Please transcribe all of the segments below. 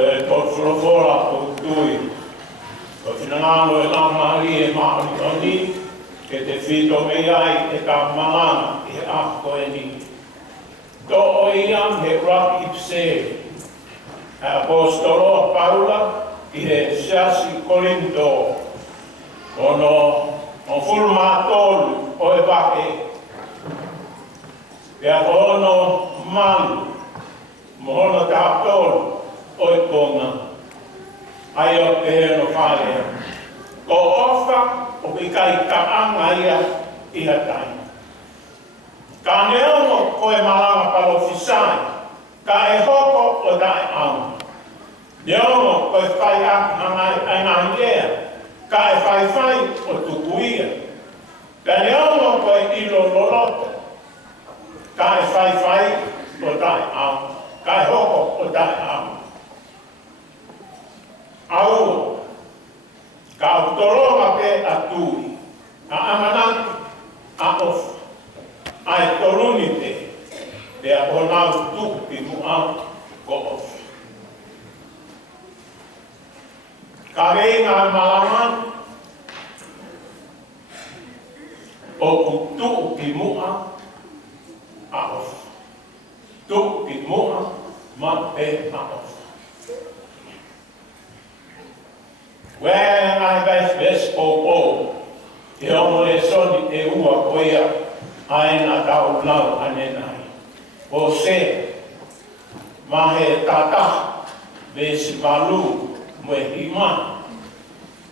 e tōwhorofora o tui. O whinangalo e la maari e maari o ni, ke te whito mei ai e ka malanga i he ako e ni. Tō o iam he raki pse, e apostolo Paula i he siasi Korinto, ono o fulma tolu o e wake. Pea ono malu, mohona ta tolu o e konga. Ai o te he no whare. Ko ofa o pikai ka anga ia i hatai. Ka neongo koe malanga palo fisai, ka e hoko o tae au. Neongo koe whai ai ngā hea, ka e whai o tukuia. Ka neongo koe ilo lolote, ka e whai o tae au, ka e hoko o tae au. Au, ka autoronga pe atui, a amanaki, a ofa, a e toruni te, pe a honau tupi mua ko ofa. Ka reinga malaman, o tupi mua a ofa. Tupi mua ma pe a ofa. Where I best o te ono le soni te ua koea aina tau lau anenai. O se, mahe tata, ve si malu, mwe hima,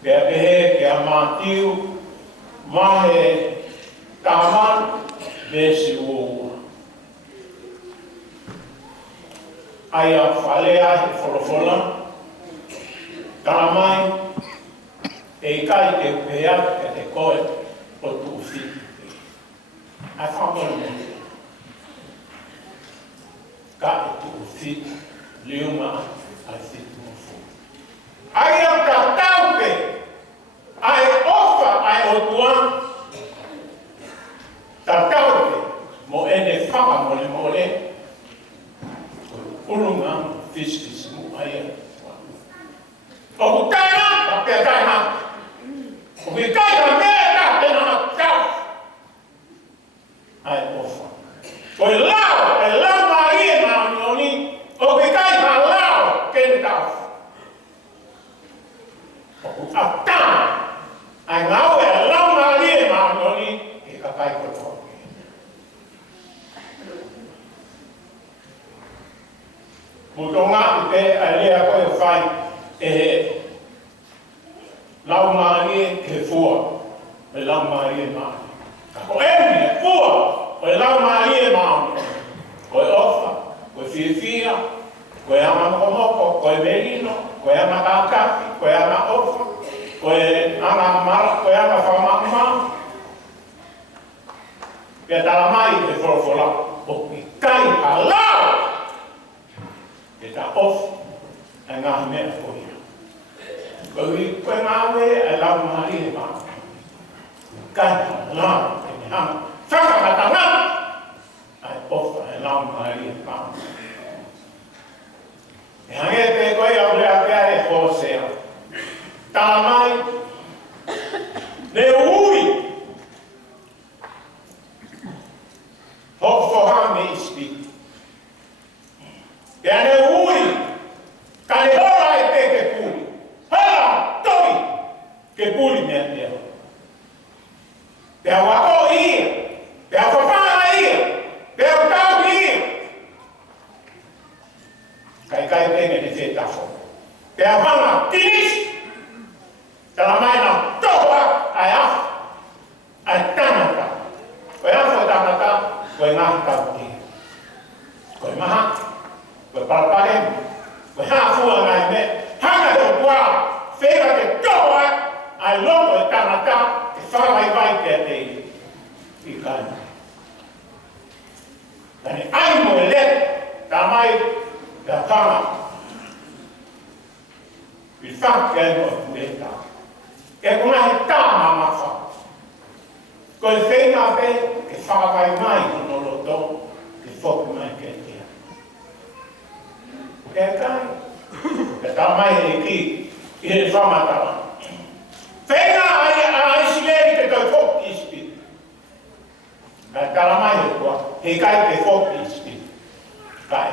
pea pehe ke a matiu, mahe taman, ve si ua. Aia whalea he wholofola, taramai, e kai te pea ke te koe o tu whiti. Ai whakoro me. Ka e tu whiti, liunga ai whiti mo fu. Ai au ka taupe, ai ofa ai o tuan. Ta taupe, mo ene whaka mole mole. Urunga, fiskis mu aia. O taina, ka pea taina. O ki kaita mea tena na tau. Ai ofa. O e lau maari e maanioni, o ki kaita lau kene tau. O ku atana, ai ngau e lau maari e maanioni, e ka kai koto. Mutonga i te alea koe whai e lau maari ke fua, e lau maari e maari. Ko emi e fua, o e lau maari e maari. Ko e ofa, ko e whiwhia, ko e ama mokomoko, ko e merino, ko e ama kakaki, ko e ama ofa, ko e ama mara, ko e ama whamakuma. Pea taramai e wholofola, o ki kai halau. E ta ofa, e ngā mea koia. Koe ngāwe e lau maari e maari. Kaita lau e ni hama. Whakakatanga! Ai ofa e lau maari e maari. E hange te koe au rea pea e Hosea. Tala mai. Ne ui. Hofo me isti. Pea ne ui. Ka ne hora e te ke puli. Hala, toi, ke puli mea mea. Pea wako ia, pea whawhanga ia, pea utau ia. Kai penge ne whetafo. Pea whanga kinisi. Tala mai na toa ai afu, ai tanaka. Koe afu e tanaka, koe ngahi tau ia. Koe maha, koe parparemu, koe hafua ngai me, hanga te kua. Whera te toa, ai loko e tanaka, e whawai vai te te i kaina. Tani ai mo e le, tā mai, te whanga. I whake ai mo e kueta. E kuna he tā mamawha. Ko e whenga pe, ke whawai mai no loto, ke whoku mai ke tea. E kai, Taramai e ki, i he whamatama. Whenga a Isilei ke toi whoki ispi. Taramai e kua, he kai ke whoki ispi. Kai,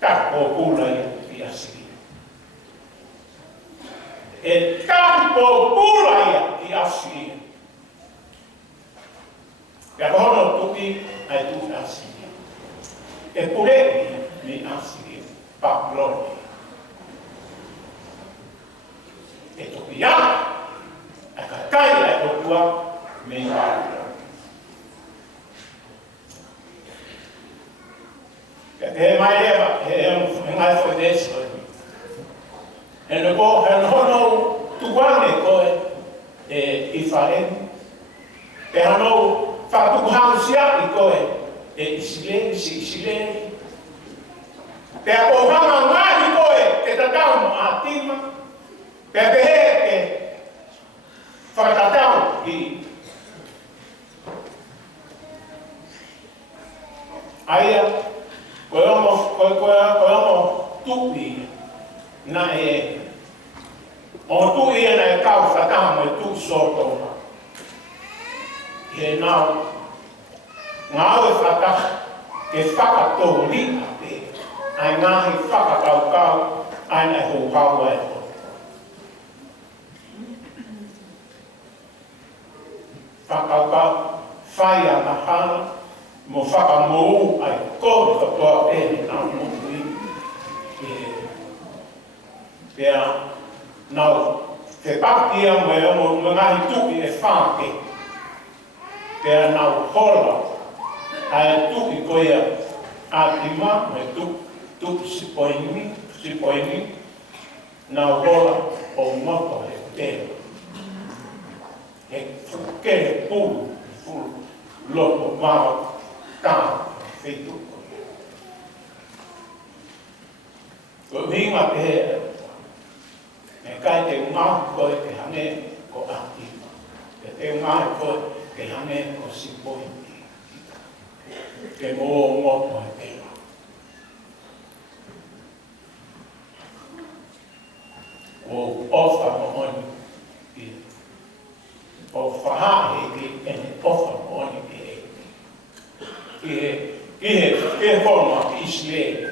tako pula i asiri. E tako pula i asiri. Ka hono tuki ai tu asiri. E pure ni asiri, Babiloni. E tuki ya, a ka kai ai totua me Babiloni. He mai eva, he ngai foi deso. E no ko, he hono tuane koe i whare. E hano whatukuhausia i koe Isilei. Te a kohanga ngāhi koe ke tatau a tima. Te a pehe ke whakatatau i aia. Koe omo tupi na o tupi na e kau whataha mo e tu soto. He nau ngāu e whataha ke whakatō ringa te. Ai ngāhi whakatau ai nei hōkau e ho. Whakatau whai a mahana mo whakamou ai kōru katoa e nā mōtui. Pea nau te pakia mo e omo ngahi tuki e whāke. Pea nau hola ai tuki koea a tima me tuki sipoini nau hola o moto e te. E fuke pulu lopo mao tā whetu koe. Ko hinga pehe me kai te ngāhi koe ke hane ko ati. Te ngāhi koe ke hane ko sipoini. Ke mō ngoto e te. O ofa mo honi ki. O whahahe ki ene ofa mo honi ki. Ke forma ki Isilei.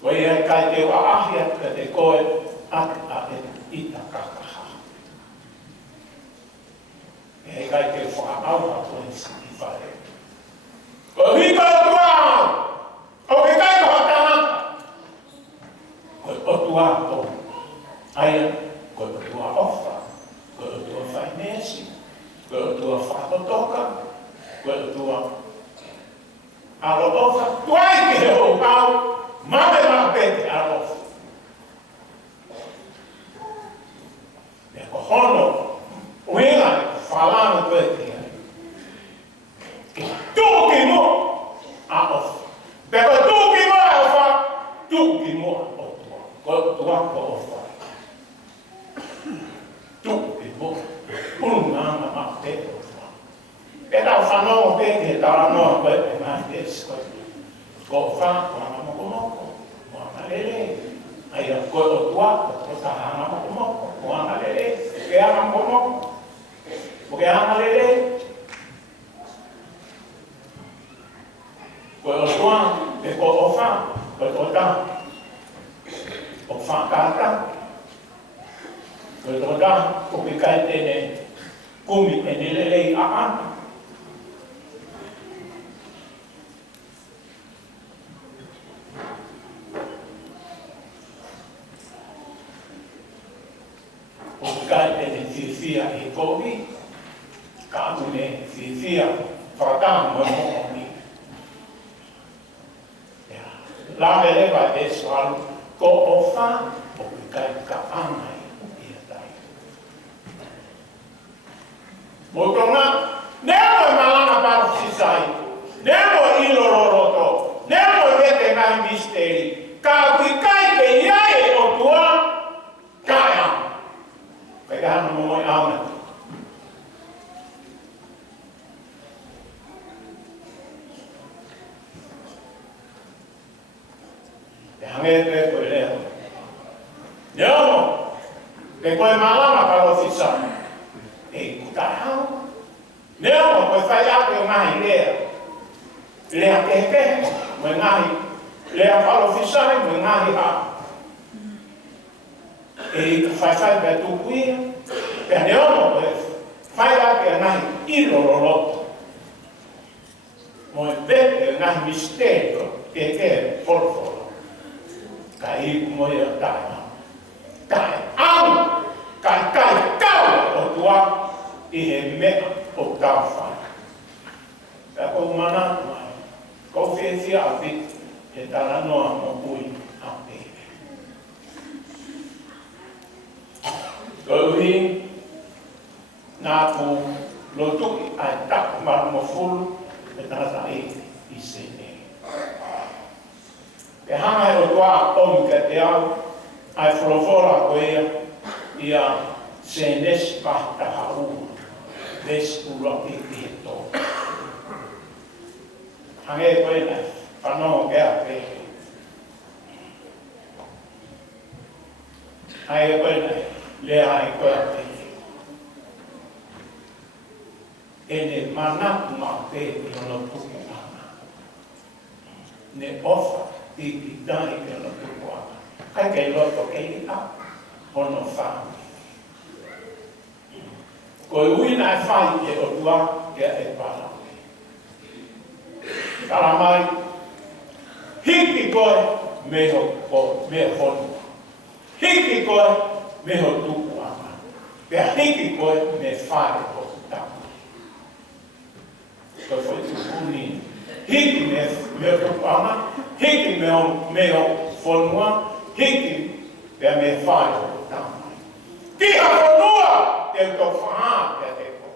Koe ai kai te waahia ka te koe a e ita kakaha. E kai te whaakauha koe si whare. Koe hika o tuao! O ke kai koha tanaka! Koe o tuao. Aia, koe o tua ofa. Koe o tua whainesi. Koe o tua whakatotoka. Koe o tua arotofa. Tuai ke he o kau. Mame pete arofa. E ko hono. Uinga e whalana koe te ai. Ke tūki mo a ofa. Te ko tūki mo a ofa. Tūki mo a ofa. Koe o tua ko ofa. Tūki mo. Unanga ma pete. E tau whanau peke he tara noa koe e mai tesi koe. Ko wha, ko hanga mokomoko, ko hanga lele. Ai a koe o tua, ko ta hanga mokomoko, ko hanga lele. Ke hanga mokomoko, ko ke hanga lele. Koe o tua, e ko o wha, koe o ta. O wha kata. Koe o ta, ko ke kai tene kumi e ne lele a ana. Kai tene whiwhia e kohi, ka amune whiwhia whakatanga mo mo'oni. Lawe lewa e swalu, ko o wha, o kai ka angai i a tai. Mo tonga, nemo e malana paru sisai, nemo e ilororoto, nemo e vete ngai misteri, ka kui kai ke iai o tua, kai ang. Kaya mo mo amen. Hange te koe leo. Neo, te koe malama kalofisa. E kutahau. Neo, koe whai ake o ngahi lea. Lea keke, mo ngahi. Lea kalofisa, mo ngahi ha. E whai pe tukuia. Pea neo, koe whai ake o ngahi iloroloto. Mo e vete ngahi misteko keke porfolo. Ka iku mo ia tae. Tae au! Kai kau o tua i he mea o tau whai. Ka kou mana mai. Kou whiawhia a pit he tala noa mo pui a pere. Kou hi nā pu lotuki ai taku maru mo fulu e tata i se ne. Pe hanga e o tua omi ka te au, ai wholofora ko ia se nes pahta hau, des ura i he tō. Hange e koe nei, whanau ke a pe. Hange e koe nei, lea e koe a pe. E ne manaku ma pe i ono tuku ana. Ne ofa i ki dai i ono tuku ana. Kai kei loto kei a, ono whāmi. Koe uina e whai e o tua ke e para. Kara mai, hiki koe me honu. Hiki koe me ho tuku ana. Pea hiki koe me whai o tamu. Koe foi tuku ni. Hiki me tuku ana, hiki me o whonua, hiki pea me whai o tamu. Kiha whonua! Te tō whaa pea te ko.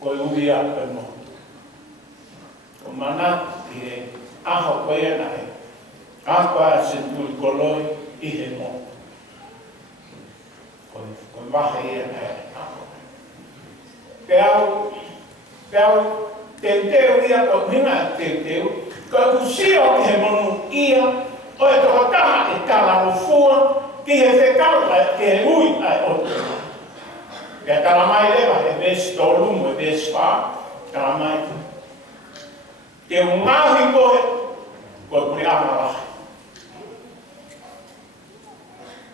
Koe uia koe mo. Ko mana ki he aho koe nai. Akoa se tui koloi i he mo. Koe wahe ia nai aho. Peau, teu ia ko hinga teu. Koe kusio ki he monu ia. O e toka taha e kala o fua, ki he whekala ki he ui ai otu. Pea kala mai lewa e ves tolumu e ves wha, kala mai. Te ungahi koe, koe kuri amarahi.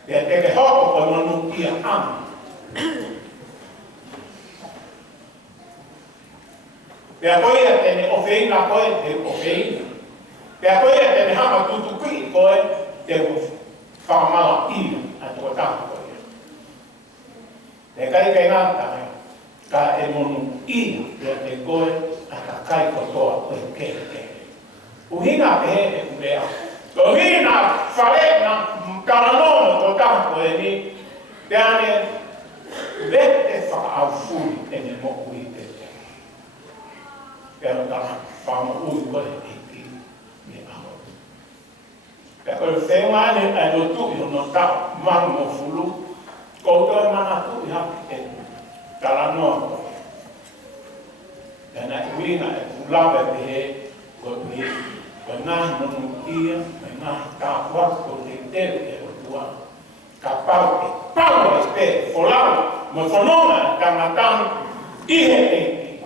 Pea te ke hoko koe manu ia ama. Pea koe ia tene ofeina koe te ofeina. Pea koe e tene hama tutuki koe te whamala ia a tua taha koe. Te kai kai ngātai, ka e monu ia te koe a ka kai kotoa koe keke. Uhinga te he e kurea. Ko hina whare na karanono to taha koe ni, te ane vete whaau furi e ne moku i te te. Pea taha whaama ui koe e. Pea koe whenua ane ai no tui hono tau maru mo fulu, koutoe mana tui haki e taranoa koe. Pea nai uina e kulawe pehe, koe pehe, koe ngahi monu ia, koe ngahi tāpua, koe te teu e o tua. Ka pau e pe, folau, mo whanonga tangatang, ihe eki.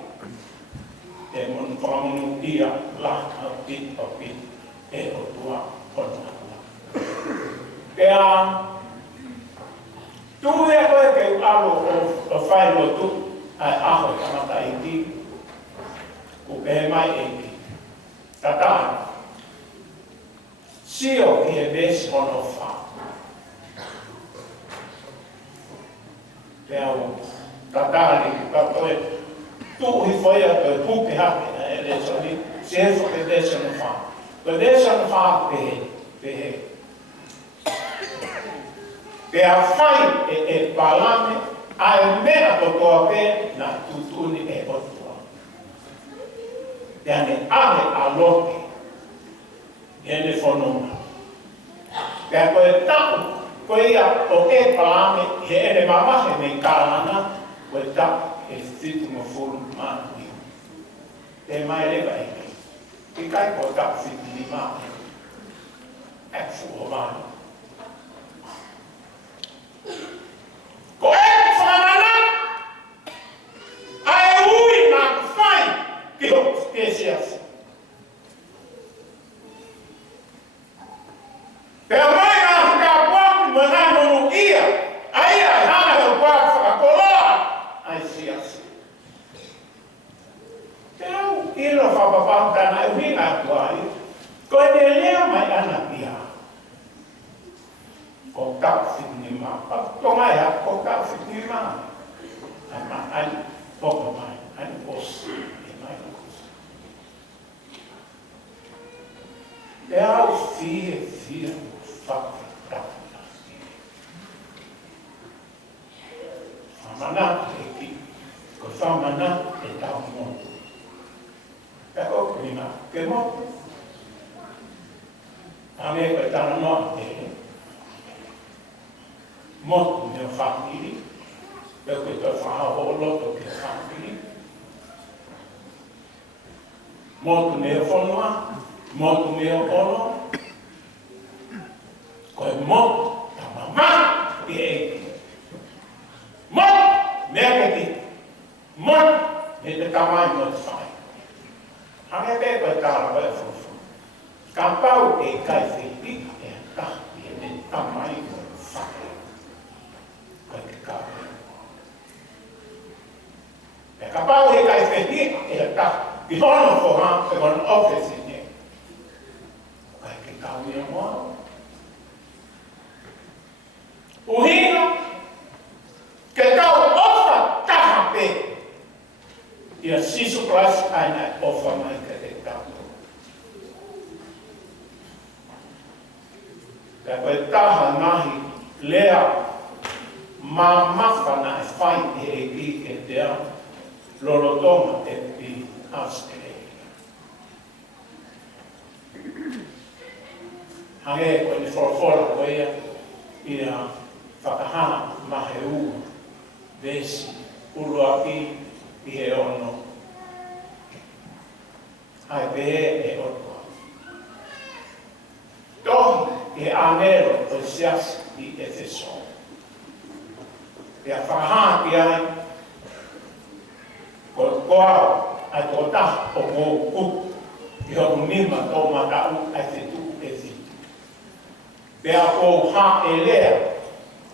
E monu whamonu ia, la, au pit, e o tua. Pea, tuwe koe ke alo o whai lotu ai aho tamata iti, ku pehe mai iti. Tatai, sio ki he besi ono wha. Pea o tatari, ka koe tuhi whaia koe puke hake na e resoni, se he whake desi ono wha. Koe desi ono wha pehe. Pea whai e palame, a e mea kotoa pe na tutuni e otua. Pea ne ame a loke, e ne whanonga. Pea koe taku, koe ia o e palame, he ene mamahe me karana, koe taku e fitu mo fulu manu. Te mai lewa eke. cái của tập sinh đi mà em phụ mà có em phải lắm ai ui mà phải kiểu cái gì pero mai na ka kwa mana no ia ai ai hana kwa fa kola ai sias então ele fa pa pa na ui na kwa ko ele mai ana pia ko ta sinima pa to mai ha ko ta sinima ama ai ko mai ai pos mai é o filho Famana aqui, o famana é tal mundo. É o clima que morre. A minha coisa está no norte. Morto minha família. Eu que estou falando o outro que é família. Morto meu forma, morto meu olo. Coi morto, tá mamá e aí. Morto, mega aqui. Morto, ele tá mais morto sai. A minha bebê vai estar lá, vai fofo. Capau e cai feiti, é tá, ele tá mais morto sai. Vai ficar. É capau e cai feiti, é tá. E não forma, é uma oficina. Vai ficar o meu amor. O hino que tal ofa tahape e assim supras ainda ofa mais que tal. Depois taha nahi lea mamafa na fai e que deu lolotoma e pi askele. Hange quando for fora coia e whakahana maheu vesi uruaki i he ono ai pehe e otua tohi i he anero o sias i Efeso e a whakahana ki ai ko koao ai tō taha o mō ku i ho nima tō matau ai te tu e fitu pea ko ha e lea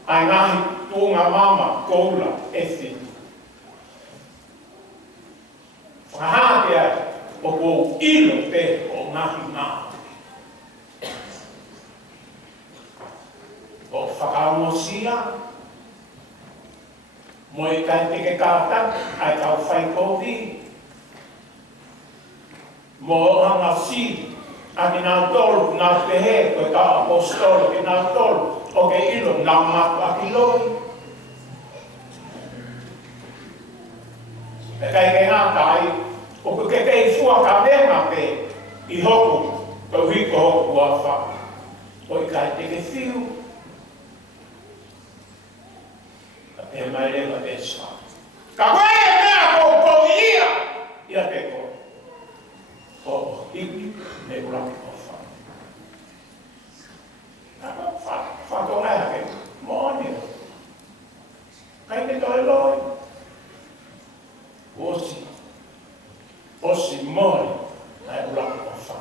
ai ngahi tūnga mama koula e whitu. Whahāte ai o kō ilo te o ngahi ngā. O whakaungosia, mo i kai teke kātak ai kau whai kōwi. Mo o hanga si, a ki nā tolu, nā pehe, koe ka apostolo ki nā tolu, o ke ilo nā matu a ki loi. E kai ke ngā tai, o ke kei fua ka venga pe, i hoku, ko hiko hoku a wha. O i kai te ke whiu. E mai rewa te swa. Ka koe e mea ko ia, ia te ko. O hiki, me uraki o wha. Whakonga hake, mōni. Kai te toi loi. Osi mōni, ai uraki o wha.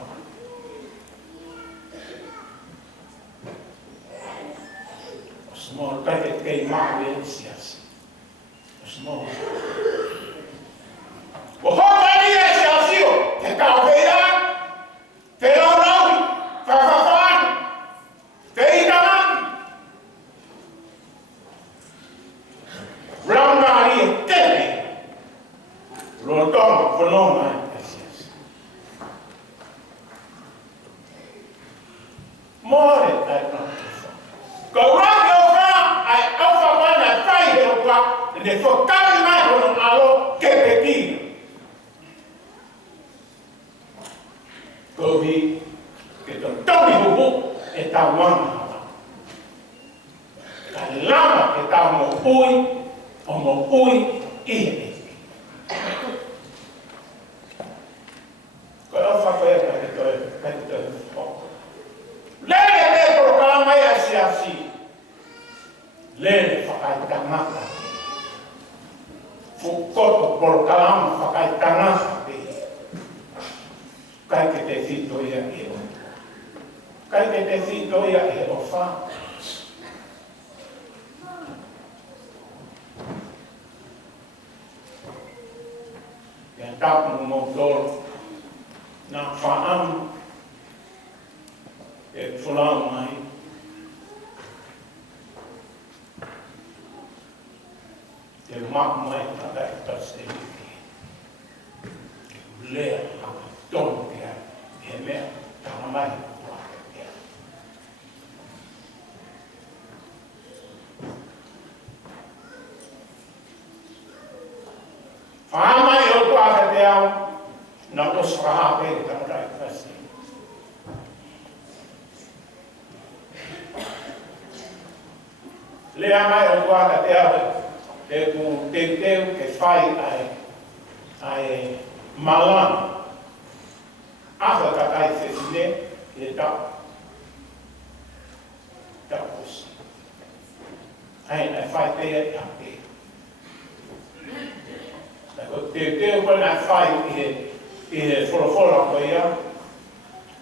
Osi mōni, kai te kei māwe e siasi. Osi mōni. O hoko ni e siasio, te kaupeia, te raurauri, whawhawhani, te itamani. Raungari e tene, rotonga, whanonga e siasi. Mōre ai prantufa. Ko raki o wha, ai awha wana whai he o wha, ne whakari mai hono alo ke te kina. Kohi, ke tō tauri huhu e tā wanga. Ka lama e tā mo ui, o mo ui i he. Ko e o whakoe ka Fukoto por kalama pakai tanah di kai ke te fito ia e o kai ke te fito ia e o fa yang tak mengobrol na faam e fulang mai e mak mai pada atas ini lea ton dia e me tanah mai dia faam mai o tua dia na osra pe tanah atas lea mai o tua dia e ku te teu ke fai ai malang aka kakai te sine e ta kusi ai na fai te e ate na ko te teu ko na fai e fora ko ia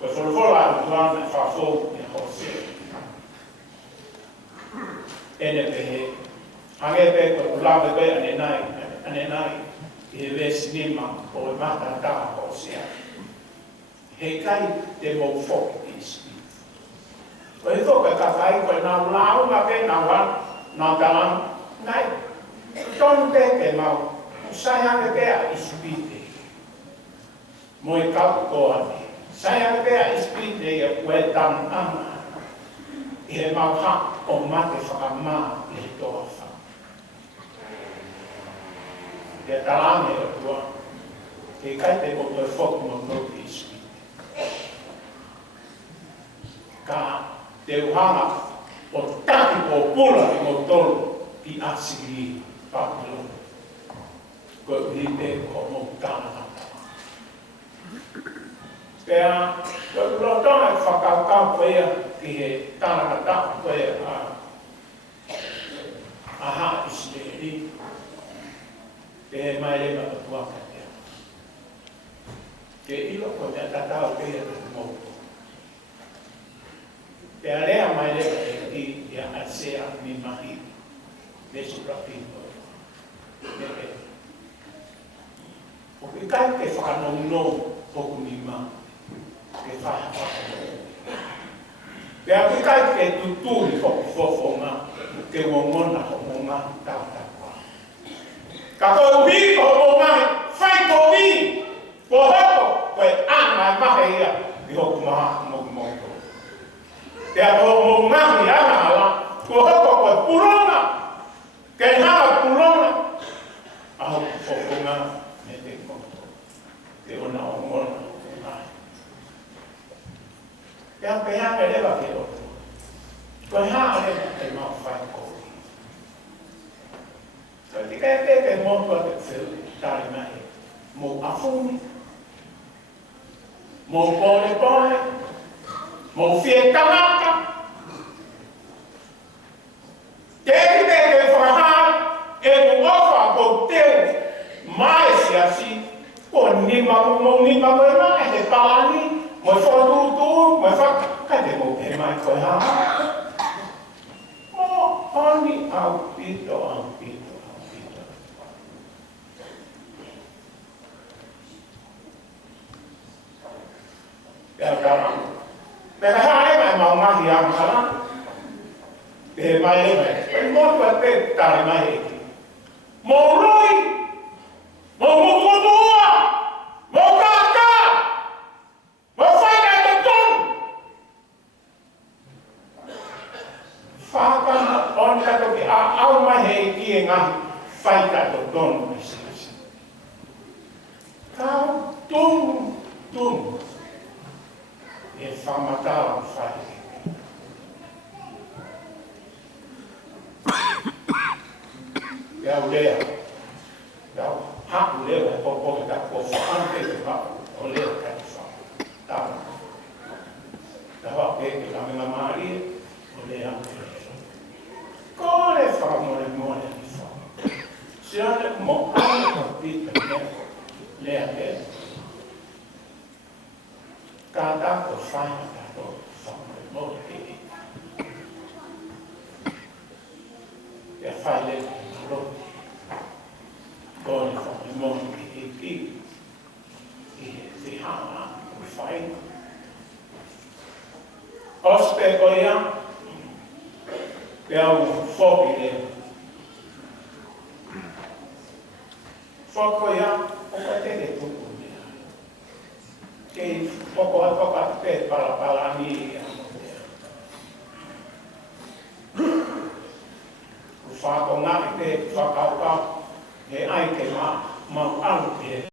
ko fora tuan na fa fo e hose ene pe ange pe ko lave pe ane nai e ves nima o mata ta o sia he kai te mo fo is o e to ka kai ko na lau na pe na wa na talan nai ton te ke mau sai ange pe a ispite mo e ka ko ane sai ange pe a ispite e we tan ana e mau ha o mate fa ma e to fa e talame o tua e kai te o te foco mo no ispite ka te uhanga o taki o pula i mo tolu i asiri papilo ko i te o mo tana pea lo tana e whakakau koea ki he tana kata koea aha isleri te mai le ma tua ka ke ilo ko te tatao ke e mo te area mai le ki ya asea mi mahi de su rapito o ke kai ke fa no o ni ma ke fa pe a ke kai ke tu ni fo ma ke wo mona o ma ta ka ko vi ko mai fai ko vi ko hoko ko ana ma ia di hoko ma mo te a ko ma ia na la ko hoko ko pulona ke na pulona a ko na me te ko te ona o mona pe a ke le va ke ko ha le te ma fai ko ti che molto tali mai mo afuni mo pone mo fietta macca che fa e mo fa con te mai si assim con ni ma mai che parli mo fa tu mo fa che mo che mai coi ha mo ogni aupito Pero hai mai mau mai yang kala e mai e mo ko te tari mai e mo roi mo tua mo kaka mo fai na te ton fa ka on ka to ki au mai he ki e nga fai ka to ton ka tum e whamatau whai. Iau lea, iau haku lea e popo ka ko whaante te whau, o lea ka te whau. Tau. Tawa ke te kamena maari, o lea te whau. Ko le whau mo le ni whau. Siane mo ana lea ke. Kātā ko whaina tātou whakai mō te e. Te whaile ki maro. Kōne whakai mō te e ki. I te hana ko whaina. Ospe ko ia. Pe au whoki leo. Whako ia, o ka te te tuku mea. Kei whako a whaka te parapara ni i amo mea. Ku whako ngā te whakaukau, he ai ke mā